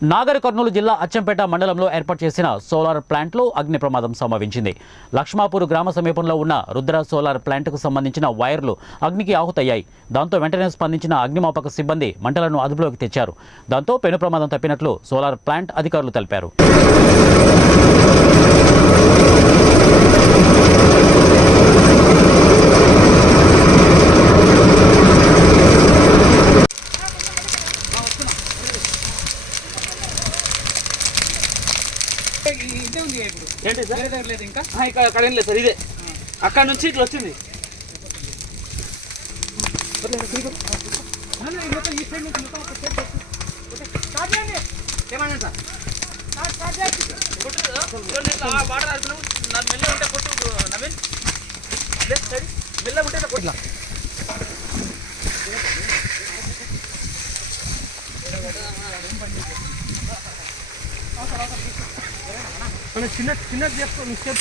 నాగర్ కర్నూలు జిల్లా అచ్చంపేట మండలంలో ఏర్పాటు చేసిన సోలార్ ప్లాంట్లో అగ్ని ప్రమాదం సంభవించింది. లక్ష్మాపూర్ గ్రామ సమీపంలో ఉన్న రుద్ర సోలార్ ప్లాంట్కు సంబంధించిన వైర్లు అగ్నికి ఆహుతయ్యాయి. దాంతో వెంటనే స్పందించిన అగ్నిమాపక సిబ్బంది మంటలను అదుపులోకి తెచ్చారు. దాంతో పెను ప్రమాదం తప్పినట్లు సోలార్ ప్లాంట్ అధికారులు తెలిపారు. ఇదే ఉంది ఇప్పుడు. ఏంటి సార్? వేరే దగ్గర లేదు ఇంకా. అక్కడ ఏం లేదు సార్, ఇదే అక్కడ నుంచి ఇట్లా వచ్చింది. ఏమన్నా సార్ వాటర్ ఆడుతున్నాం, మెల్ల ఉంటే కొట్టు నవీన్, మెల్ల ఉంటే కొట్లా. చిన్న చిన్న చేసుకో మిస్టేక్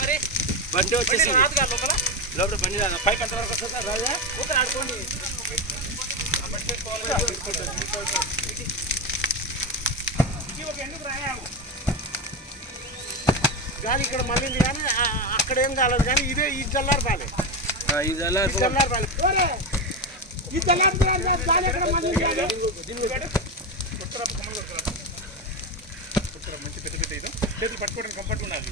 మరి బండి వచ్చేసి లోపల బండి పైకి అంత వరకు వస్తుందా రాజా ఊపిరి ఆడుకోండి. గాలి ఇక్కడ మళ్ళీ కానీ అక్కడ ఏం కాలేదు కానీ ఇదే ఈ జల్లారు బాలే మంచి పెద్ద పెద్ద చేతులు పట్టుకోవడానికి కంఫర్ట్ ఉండాలి.